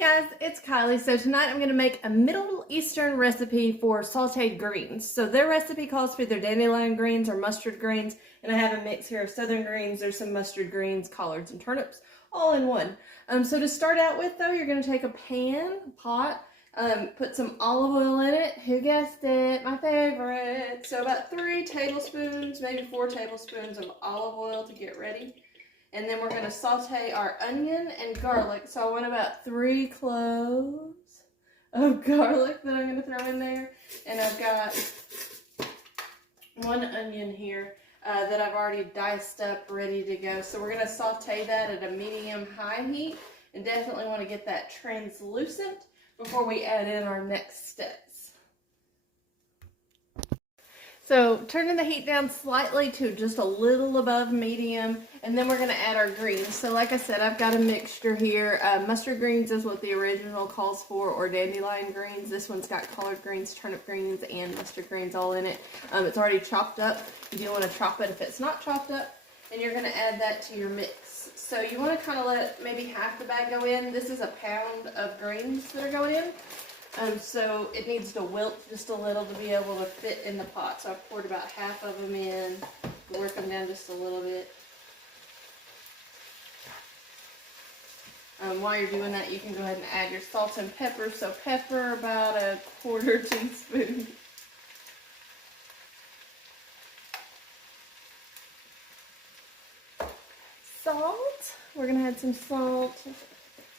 Hey guys, it's Kylie. So tonight I'm going to make a Middle Eastern recipe for sauteed greens. So their recipe calls for either dandelion greens or mustard greens, and I have a mix here of southern greens. There's some mustard greens, collards, and turnips all in one. So to start out with though, you're going to take a pot, put some olive oil in it. Who guessed it? My favorite. So about 3 tablespoons, maybe 4 tablespoons of olive oil to get ready. And then we're going to saute our onion and garlic. So I want about 3 cloves of garlic that I'm going to throw in there. And I've got 1 onion here that I've already diced up, ready to go. So we're going to saute that at a medium-high heat. And definitely want to get that translucent before we add in our next steps. So turning the heat down slightly to just a little above medium, and then we're going to add our greens. So like I said, I've got a mixture here. Mustard greens is what the original calls for, or dandelion greens. This one's got collard greens, turnip greens, and mustard greens all in it. It's already chopped up. You do want to chop it if it's not chopped up, and you're going to add that to your mix. So you want to kind of let maybe half the bag go in. This is a pound of greens that are going in. So it needs to wilt just a little to be able to fit in the pot. So I've poured about half of them in, work them down just a little bit. While you're doing that, you can go ahead and add your salt and pepper. So pepper, about a 1/4 teaspoon. Salt, we're going to add some salt.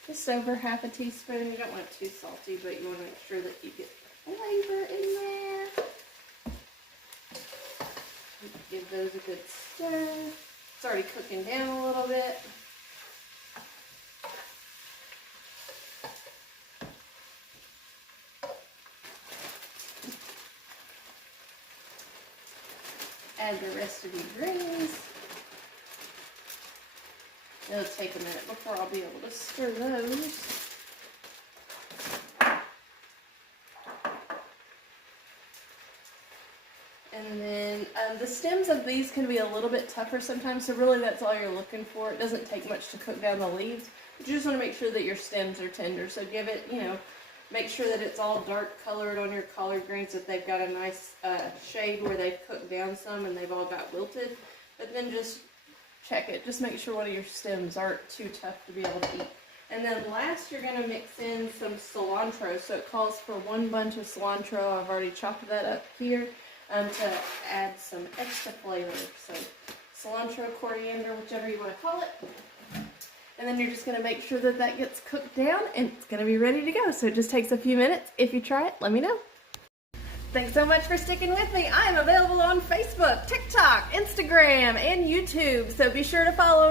Just over half a teaspoon. You don't want it too salty, but you want to make sure that you get flavor in there. Give those a good stir. It's already cooking down a little bit. Add the rest of your greens. It'll take a minute before I'll be able to stir those. And then the stems of these can be a little bit tougher sometimes, so really that's all you're looking for. It doesn't take much to cook down the leaves, but you just want to make sure that your stems are tender. So give it, make sure that it's all dark colored on your collard greens, that they've got a nice shade where they've cooked down some and they've all got wilted. But then just check it. Just make sure one of your stems aren't too tough to be able to eat. And then last, you're going to mix in some cilantro. So it calls for 1 bunch of cilantro. I've already chopped that up here to add some extra flavor. So cilantro, coriander, whichever you want to call it. And then you're just going to make sure that that gets cooked down, and it's going to be ready to go. So it just takes a few minutes. If you try it, let me know. Thanks so much for sticking with me. I am available on Facebook, TikTok, Instagram, and YouTube, so be sure to follow me.